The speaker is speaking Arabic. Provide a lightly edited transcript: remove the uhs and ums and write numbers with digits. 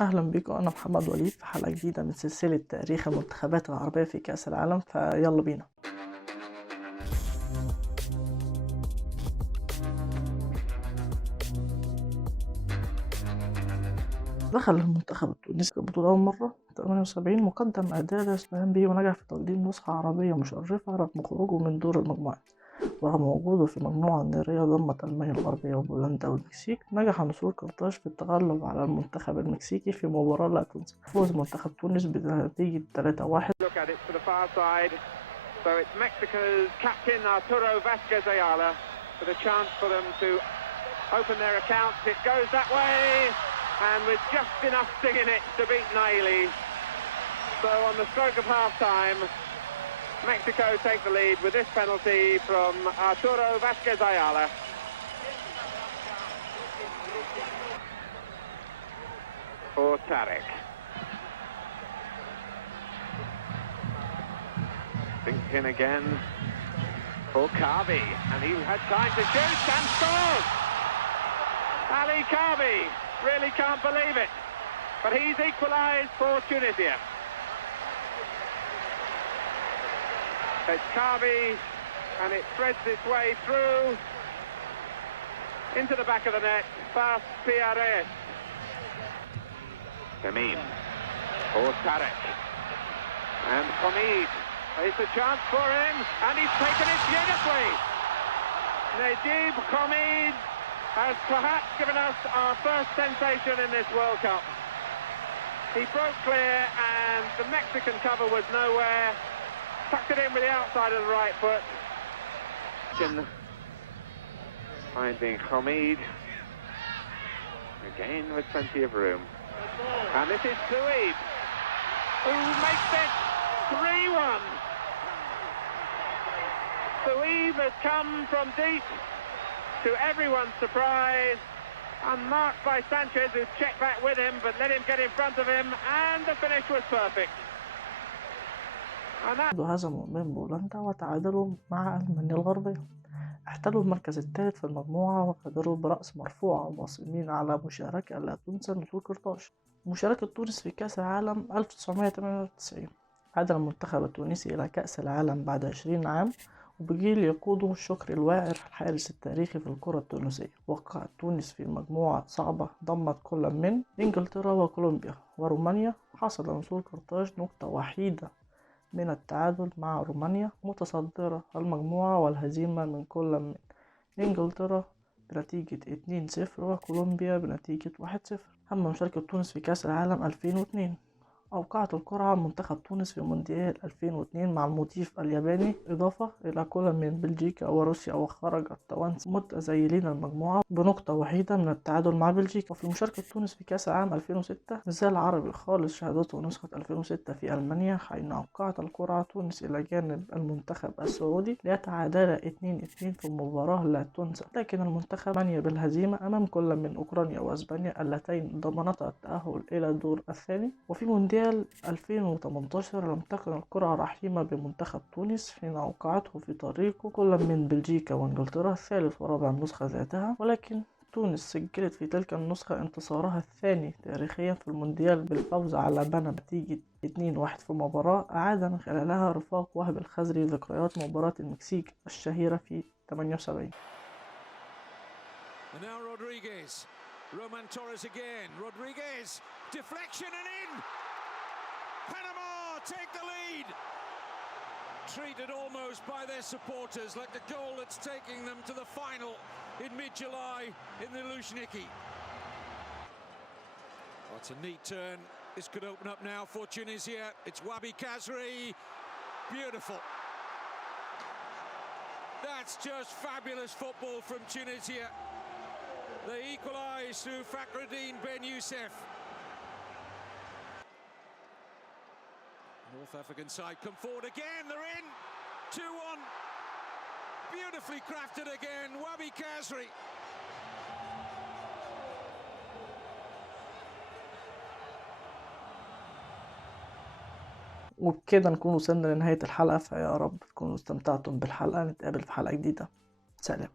أهلا بيكم، أنا محمد وليد في حلقة جديدة من سلسلة تاريخ المنتخبات العربية في كأس العالم. فيلا بينا. دخل المنتخب التونسي البطولة أول مرة 78، مقدم أداء لا يستهان به، ونجح في تقديم نسخة عربية مشرفة رغم خروجه من دور المجموعات. ورغم وجوده في مجموعة نارية ضمت ألمانيا الغربية وبولندا والمكسيك، نجح نسور قرطاج في التغلب على المنتخب المكسيكي في مباراة لا تنسى. فوز منتخب تونس بنتيجة 3-1. So it's Mexico's captain Arturo Vasquez Ayala with a chance for them to open their accounts. It goes that way, and with just enough sting in it to beat Naili. So on the stroke of half-time, Mexico take the lead with this penalty from Arturo Vasquez Ayala. For Tarek. Thinks in again for Kabi, and he had time to shoot and scores! Ali Kabi really can't believe it, but he's equalised for Tunisia. It's Kabi, and it threads its way through into the back of the net, past Piares. Tamim for Tarek, and Hamid. It's a chance for him, and he's taken it beautifully. Najib Hamid has perhaps given us our first sensation in this World Cup. He broke clear, and the Mexican cover was nowhere. Tucked it in with the outside of the right foot. Finding Hamid. Again with plenty of room. And this is Suib, who makes it 3-1. Suib has come from deep, to everyone's surprise, and marked by Sanchez, who's checked back with him, but let him get in front of him, and the finish was perfect. هزموا من بولندا وتعادلوا مع ألمانيا الغربية. احتلوا المركز الثالث في المجموعة وغادروا برأس مرفوع، واصلين على مشاركة لا تنسى نسور قرطاج. مشاركة تونس في كأس العالم 1998. عاد المنتخب التونسي إلى كأس العالم بعد 20 عام، وبجيل يقوده شكري الواعر الحارس التاريخي في الكرة التونسية. وقعت تونس في مجموعة صعبة ضمت كل من إنجلترا وكولومبيا ورومانيا. حصل نسور قرطاج نقطة وحيدة من التعادل مع رومانيا متصدرة المجموعة، والهزيمة من كل من إنجلترا بنتيجة 2-0 وكولومبيا بنتيجة 1-0. أما مشاركة تونس في كأس العالم 2002، أوقعت القرعة منتخب تونس في مونديال 2002 مع المضيف الياباني، إضافة إلى كل من بلجيكا وروسيا، وخرج التوانسة متزايلين المجموعة بنقطة وحيدة من التعادل مع بلجيكا. وفي مشاركة تونس في كأس العالم 2006، مثال عربي خالص شهدته نسخة 2006 في ألمانيا، حين أوقعت القرعة تونس إلى جانب المنتخب السعودي ليتعادل 2-2 في مباراة لا تنسى، لكن المنتخب مني بالهزيمة أمام كل من أوكرانيا وأسبانيا اللتين ضمنتا التأهل إلى الدور الثاني. وفي مونديال 2018 لم تكن القرعة رحيمة بمنتخب تونس، حين أوقعته في طريقه كل من بلجيكا وإنجلترا الثالث ورابع النسخة ذاتها، ولكن تونس سجلت في تلك النسخة انتصارها الثاني تاريخيا في المونديال بالفوز على بنا بنتيجة 2-1 في مباراة أعاد من خلالها رفاق وهب الخزري ذكريات مباراة المكسيك الشهيرة في 78. Roman Torres again. Rodriguez, deflection and in. Panama take the lead. Treated almost by their supporters like the goal that's taking them to the final in mid-July in the Luzhniki. Oh, it's a neat turn. This could open up now for Tunisia. It's Wabi Kazri. Beautiful. That's just fabulous football from Tunisia. They equalise through Fakhreddine Ben Youssef. North African side come forward again, they're in. 2-1. Beautifully crafted again, Wabi Kazri. وبكده نكون وصلنا لنهاية الحلقة، فيا رب تكونوا استمتعتم بالحلقة. نتقابل في حلقة جديدة. سلام.